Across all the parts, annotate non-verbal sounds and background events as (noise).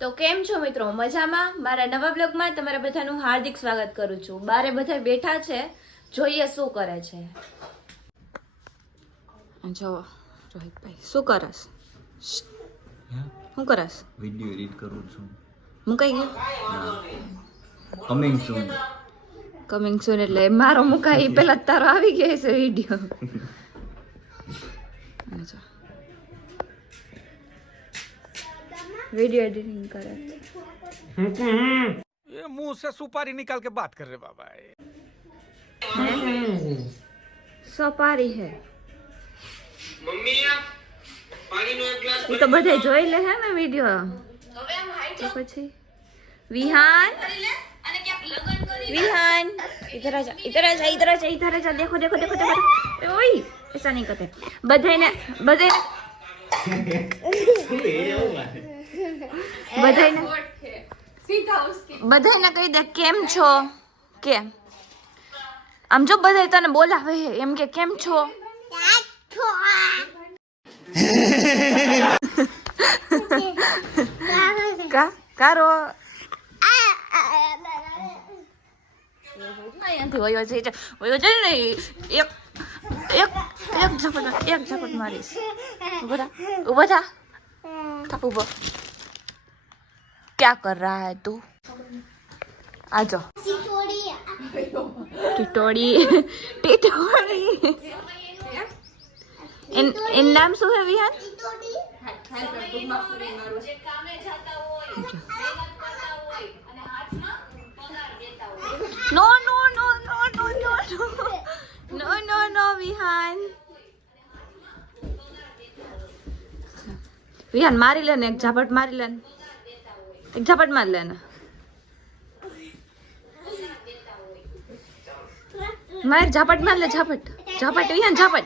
તો કેમ છો મિત્રો? મજામાં? મારા નવા બ્લોગમાં તમારા બધાનું હાર્દિક સ્વાગત કરું છું. બારે બધા બેઠા છે. જોઈએ શું કરે છે. જો રોહિતભાઈ શું કરસ? શું કરસ? વિડિયો એડિટ કરું છું. મુકાઈ ગયો? કમિંગ સૂન કમિંગ સૂન એટલે મારો મુકાઈ પહેલા જ તારો આવી ગયો છે વીડિયો. (laughs) વિડીયો એડિટિંગ કરે ये मुंह से सुपारी निकाल के बात कर रहे बाबा ये સોપારી હે એ તો બધે જોઈ લે હે ને વિડીયો તો પછી વિહાન विहान इधर आ जा इधर आ जा इधर आ जा इधर आ जा देखो देखो देखो देखो ओए ऐसा नहीं करते બધાને બધાને (laughs) બધાને બધાને કહી દે કેમ છો? કે? આમ જો બધા તને બોલાવે એમ કે કેમ છો? (laughs) કા કારો? અહીંયાથી વયો જઈ છે. વયો જઈ ને એક એક એક ઝપટ એક ઝપટ મારીશ. ઊભો થા ઊભો થા ઊભો. क्या कर रहा है तू आ जाओ टिटोड़ी टिटोड़ी इन इन नाम શું હે વિહાન નો નો નો નો નો નો નો નો નો નો વિહાન વિહાન મારી લે ને એક ઝાપટ મારી લે ને एक झपट मार लेना मार झपट मार ले झपट झपट यहाँ झपट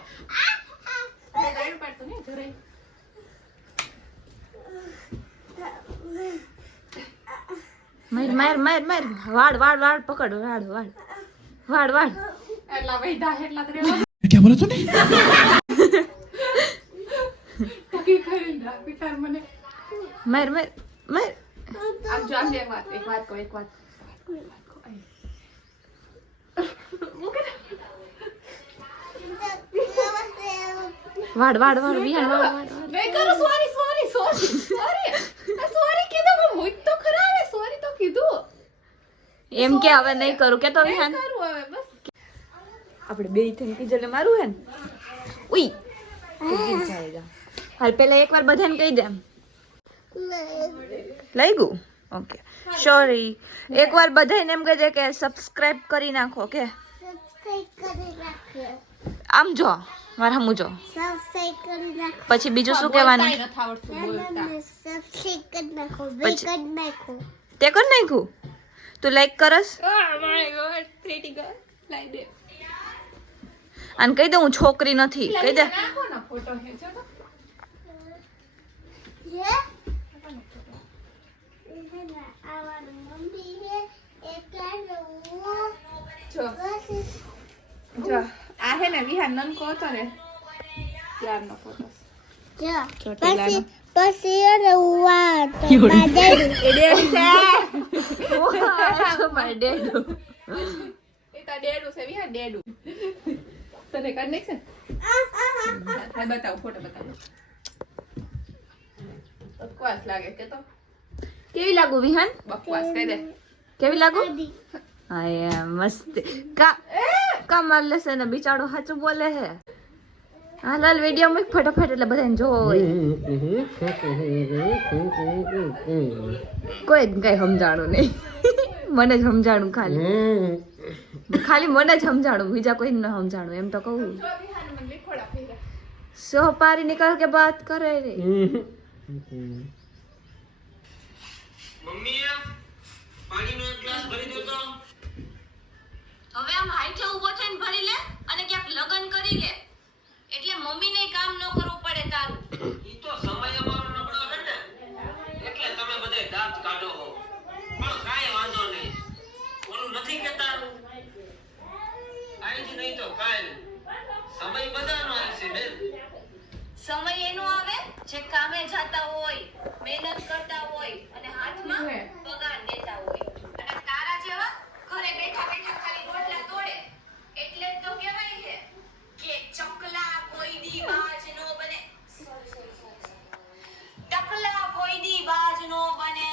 માર માર માર માર. વાડ વાડ વાડ પકડ વાડ વાડ વાડ વાડ એટલા વૈધા એટલા ત્રેવા કે બોલો તું ને? તકી ખરી રાખી તાર મને માર માર માર. વાડ વાડ વાડ વિહાન વાડ વાડ વાડ નહીં કરું sorry sorry sorry sorry sorry કીધું પણ હું તો ખરા હવે સોરી તો કીધું એમ કે હવે નહીં કરું કે તો વિહાન કરું હવે બસ આપણે બે થઈને ટીચરને મારું હે ને ઉઈ તો ગીત જાયેગા હાલ પેલા એકવાર બધાને કહી દે લઈ ગયું ઓકે સોરી એકવાર બધાને એમ કહી દે કે સબસ્ક્રાઇબ કરી નાખો કે આમ જો મારા હમું જો. પછી બીજું શું કહેવાનું? તે કર નાખ્યું? તું લાઈક કરસ? દે અને કહી દે હું છોકરી નથી. કહી દે. નાખો ફોટો જો. તો. જો. જો આ હે ને વિહાર નનકો હતો ને ત્યારનો ફોટો ચોટીલાનો માય ડેડ. એ તો ડેડું. છે વિહાર ડેડું. તને કાઢ નાખશે બતાવો ફોટો બતાવો. બકવાસ લાગે કે તો. કેવી લાગુ વિહાન? બકવાસ કહી દે. કેવી લાગુ? હા મસ્ત. કા કા માર લેશે ને બિચારો સાચું બોલે હે? હા લાલ વીડિયો મૂક ફટાફટ એટલે બધાને જોય. કોઈ જ કઈ સમજાણું નહીં. મને જ સમજાણું ખાલી. ખાલી મને જ સમજાણું બીજા કોઈ ન સમજાણું એમ તો કહું. સોપારી નિકાલ કે બાત કરે રે? હવે આમ હાઈઠે ઊભો થઈને ભરી લે અને ક્યાંક લગન કરી લે. એટલે મમ્મીને કામ ન કરવું પડે તારું. ઈ તો સમય અમારો નબળો છે ને. એટલે તમે બધે દાંત કાઢો હો. પણ કાંઈ વાંધો નહીં. ઓલું નથી કેતા આઈ જ નહીં તો કાંઈ સમય બધાનો આવશે બેન. સમય એનો આવે? જે કામે જતા હોય મહેનત કરતા હોય અને હાથમાં પગાર દેતા હોય. અને તારા જેવા ઘરે બેઠા બેઠા ખાલી રોટલા તોડે? એટલે તો કહેવાય છે કે ચકલા કોઈ દી બાજ નો બને. ટકલા કોઈ દી બાજ નો બને.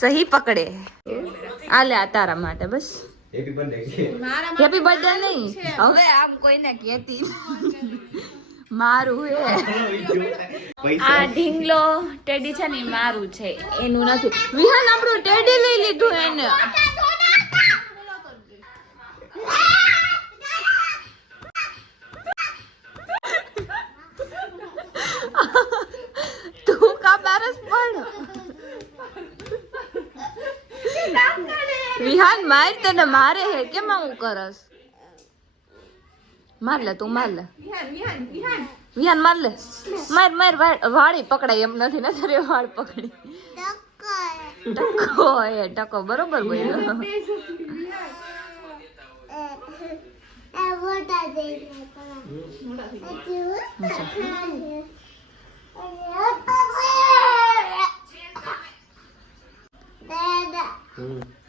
સહી પકડે. આલે આ તારા માટે બસ. હેપી બર્થડે હેપી બર્થડે નહીં. હવે આમ કોઈને કહેતી મારું એ આ ઢીંગલો ટેડી છે ને મારું છે એનું નથી. વિહાન આપણું ટેડી લઈ લીધું એને. તું કા બારસ પણ વિહાન માર તને મારે હે કેમ હું કરસ? માર લે તું માર લે વિહાન વિહાન વિહાન વિહાન માર લે માર માર વાળ- વાળી પકડાય એમ નથી નતર એ વાળ પકડી. ટકો એ ટકો બરોબર બોલ્યો.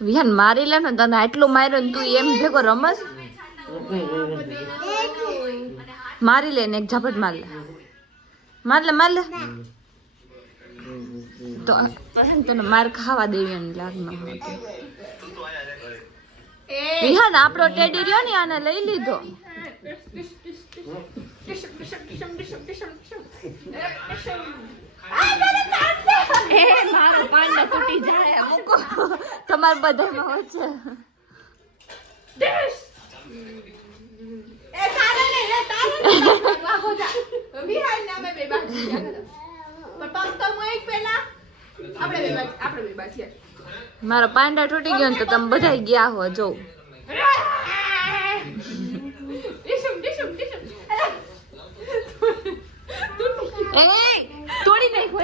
વિહાન મારી લે ને તને આટલું માર્યો ને તું એમ ભેગો રમસ? મારી લે ને એક ઝાપટ માર લે. માર લે માર લે. તો તને માર ખાવા દેવી એમ લાગ ન હતી વિહાન, આપણો ટેડી રહ્યો ને આને લઈ લીધો. તમારે બધા વચ્ચે એ મારો પાંડા તૂટી ગયો ને તો તમે બધા ગયા હો જો. તોડી નાખો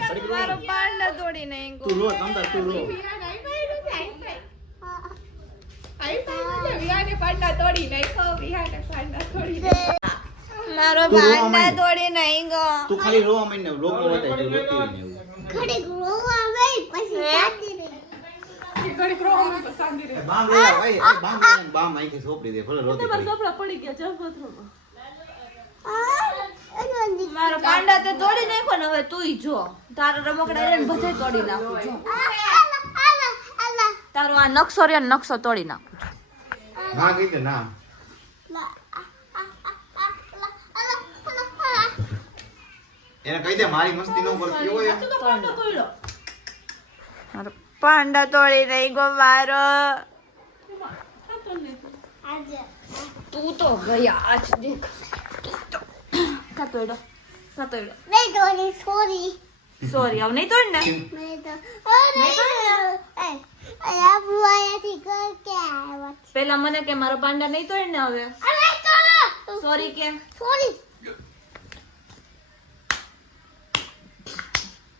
પડી મારો પાંડા તોડી નાખો તું રો તમતાર તું રો વિહાન આઈ પાડ્યું છે આઈ પાડ્યું. આઈ પાડ્યું પાંડા તોડી નાખ્યો. વિહાને પાંડા તોડી નાખ્યો. મારો પાંડા. તું બામ બામ સોપડી દે ભલે રોતી પડી. મારો પાંડા તોડી નાખો ને હવે તુંય જો. તારો રમકડા રે બધે તોડી નાખું જો. તારો આ નકશો રે ને નકશો તોડી નાખું ના કઈ દે ના. એને કહી દે મારી મસ્તી નો કરતી હોય. મારો પાંડા તોડી નાખો મારો. તું તો ગયા આજ દેખ. કા તોડ્યો કા તોડ્યો સોરી. હવે નહીં તોડ ને. પેલા મને કે મારો પાંડા નહીં તોડ ને હવે. સોરી કે.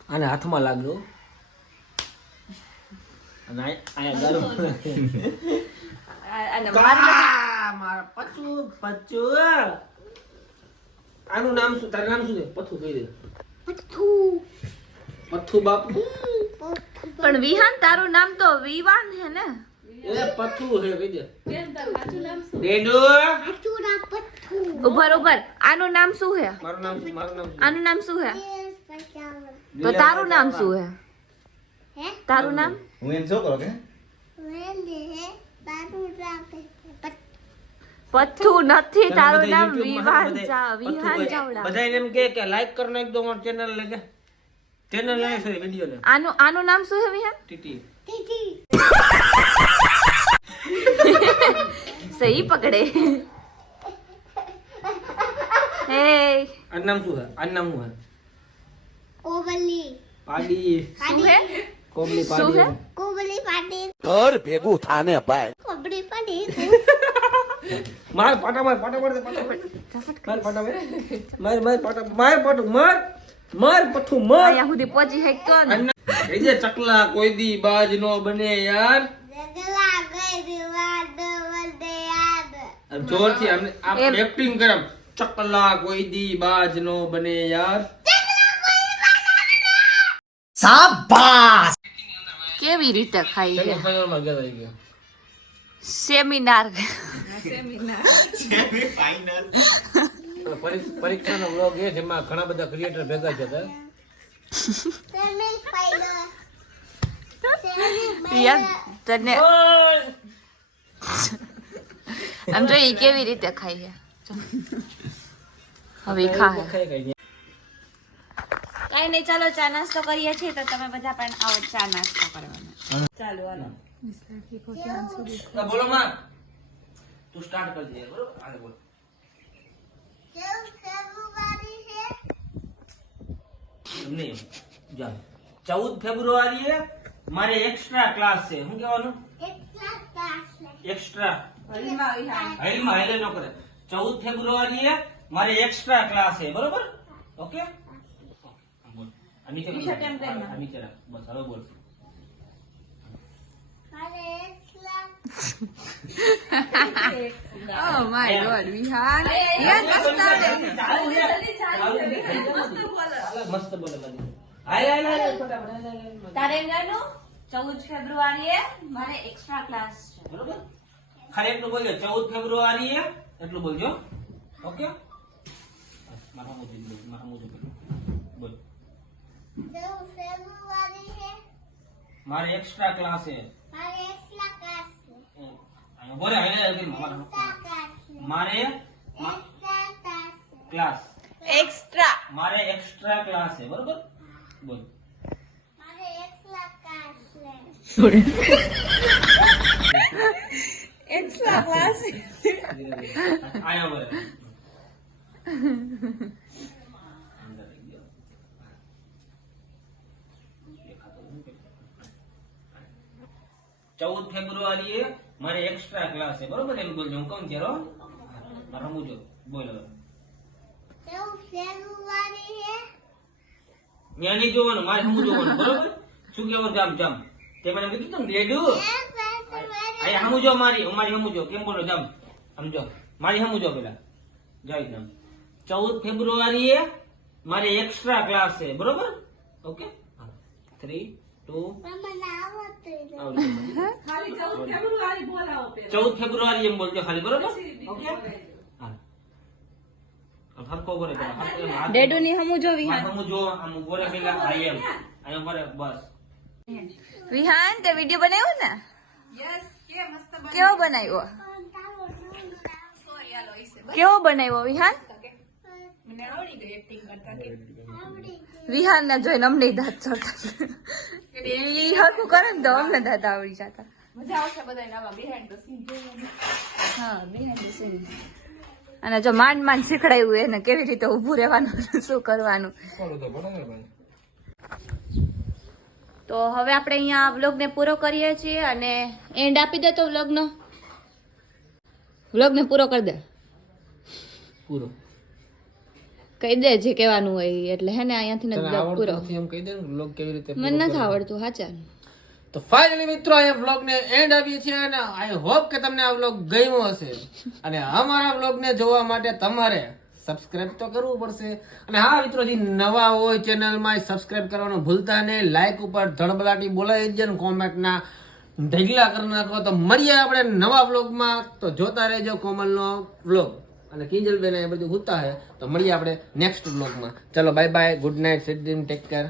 આને હાથમાં લાગ્યો. અને આ- આયા ગરમ. આને મારી આ મારા પચુ પચુ. આનું નામ શું તારું નામ શું છે? પથ્થુ કહી દે. પથ્થુ. બાપુ. પણ વિહાન તારું નામ તો વિવાન હે ને? એ પથ્થુ હે કહી દે ડેડુ ઉભર ઉભર. આનું નામ શું હે? મારું નામ મારું નામ આનું નામ શું હે? તો તારું નામ શું હે? તારું નામ? હું એને શું કરો કે? પથ્થુ હે? તારું નામ YouTube માં વિવાન બધા ચા પથ્થુ વિહાન કહે. ચાવડા બધા એને એમ કહે કે લાઈક કરી નાખજો અમારી ચેનલ ને કે ચેનલ ને છે વિડિયો ને. આનું આનું નામ શું હે વિહાન? ટીટી (laughs) સહી પકડે. હે. આનું નામ શું છે? આનું નામ શું છે? પાડી. શું હે? કોબલી પાડી કોબલી પાડી. માર પાટા માર પાટા માર પાટા માર માર પાટા માર. માર માર પાટા માર પાટું માર. માર પઠું માર. અહીંયા સુધી પહોંચી શક્યો ને આના- કહી દે ચકલા કોઈ દી બાજ નો બને યાર. જોરથી આમને આમ. એક્ટિંગ કરમ. ચકલા કોઈ દી બાજ નો બને યાર. કેવી રીતે ખાઈ ગયા સેમિનાર પરીક્ષાનો વ્લોગ એ જેમાં ઘણા બધા ક્રિએટર ભેગા થયા હતા તને આમ જો ઈ કેવી રીતે ખાઈ હવે ખા કઈ નહીં ચાલો ચા નાસ્તો કરીએ છીએ તો તમે બધા પણ આવો ચા નાસ્તો કરવાનો. ચાલો હાલો. બોલો માં. તું સ્ટાર્ટ કરી દે બરોબર? બોલ. નહીં જા. ચૌદ ફેબ્રુઆરીએ મારે એક્સ્ટ્રા ક્લાસ છે. શું કહેવાનું? એક્સ્ટ્રા હાઈલમાં હાઈલે ન કરે. ચૌદ ફેબ્રુઆરીએ મારે એક્સ્ટ્રા ક્લાસ છે બરોબર? ઓકે? બોલ આ નીચે રાખ. આ નીચે રાખ. બસ હવે બોલ oh my god Vihaan Vihaan મસ્ત આવડે ચાલુ છે. ચાલુ છે. મસ્ત બોલે બધી હાલ હાલ હાલ ફટાફટ હાલ, હાલ, હાલ. તારેંગાનું ચૌદ ફેબ્રુઆરીએ મારે એક્સ્ટ્રા ક્લાસ છે બરોબર ખાલી એટલું બોલજો ચૌદ ફેબ્રુઆરીએ એટલું બોલજો ઓકે મારા મોઢે બોલ મારા મોઢે બોલ બોલ મારે એક્સ્ટ્રા ક્લાસ છે. અહીંયા બોલે હાલે હાલે કરી મારા- મારે ક્લાસ એક્સ્ટ્રા મારે એક્સ્ટ્રા ક્લાસ છે બરોબર? બોલ. એક્સ્ટ્રા ક્લાસ આયા બોલે અંદર આવી ગયો. દેખાતો નથી. ચૌદ ફેબ્રુઆરીએ મારે એક્સ્ટ્રા ક્લાસ છે. બરોબર એમ બોલજો. હું કોણ કેરો મારા મુજો બોલ હવે. જોવાનું મારે હમું જોવાનું બરોબર? શું કેવું જામ જામ. તે મને કીધું ને લેડુ અહીંયા હમું જો મારી મારી હમું જો. કેમ બોલો જામ. સમજો. મારી હમું જો પેલા. જય નામ ચૌદ ફેબ્રુઆરીએ મારે એક્સ્ટ્રા ક્લાસ છે. બરોબર? ઓકે? થ્રી (laughs) ચૌદ ફેબ્રુઆરી એમ બોલજો ખાલી બરોબર? હરકો કરે પેલા હરકો એમ હાથ- ડેડુ ની હમું જો વિહાન પેલા આઈ એમ. બસ. વિહાન તે વિડિયો બનાવ્યો ને? કેવો બનાવ્યો? કેવો બનાવ્યો વિહાન? વિહાન ના જોઈને અમને દાંત ચડતા ઈ હરખું કરે ને તો અમને દાંત આવડી જતા. મજા આવશે હા. અને જો માંડ માંડ શીખડાયું એને કેવી રીતે ઊભું રહેવાનું શું કરવાનું. તો હવે આપણે અહીંયા વ્લોગને પૂરો કરીએ છીએ અને એન્ડ આપી દે તો વ્લોગનો. વ્લોગને પૂરો કરી દે. પૂરો. કહી દે જે કહેવાનું હોય એટલે હે ને અહીંયાથી ને વ્લોગ પૂરો. એમ કહી દે ને vlog કેવી રીતે મને નથી આવડતું હાચા તો ફાઇનલી મિત્રો અહીંયા વ્લોગ ને એન્ડ આવીએ છીએ અને આઈ હોપ કે તમને આ વ્લોગ ગમ્યો હશે. અને અમારા વ્લોગ ને જોવા માટે તમારે સબસ્ક્રાઇબ તો કરવું પડશે. અને હા મિત્રો જે નવા હોય ચેનલમાં સબસ્ક્રાઇબ કરવાનું ભૂલતા નહીં. લાઇક ઉપર ધડબલાટી બોલાવી દેજો ને કોમેન્ટના ઢગલા કરી નાખો. તો મળીએ આપણે નવા વ્લોગમાં તો જોતા રહેજો કોમલનો vlog. અને કિંજલબેન એ બધું હોતા હે. તો મળીએ આપણે નેક્સ્ટ બ્લોગમાં ચલો બાય બાય ગુડ નાઇટ સિદ્ધિમ ટેક કેર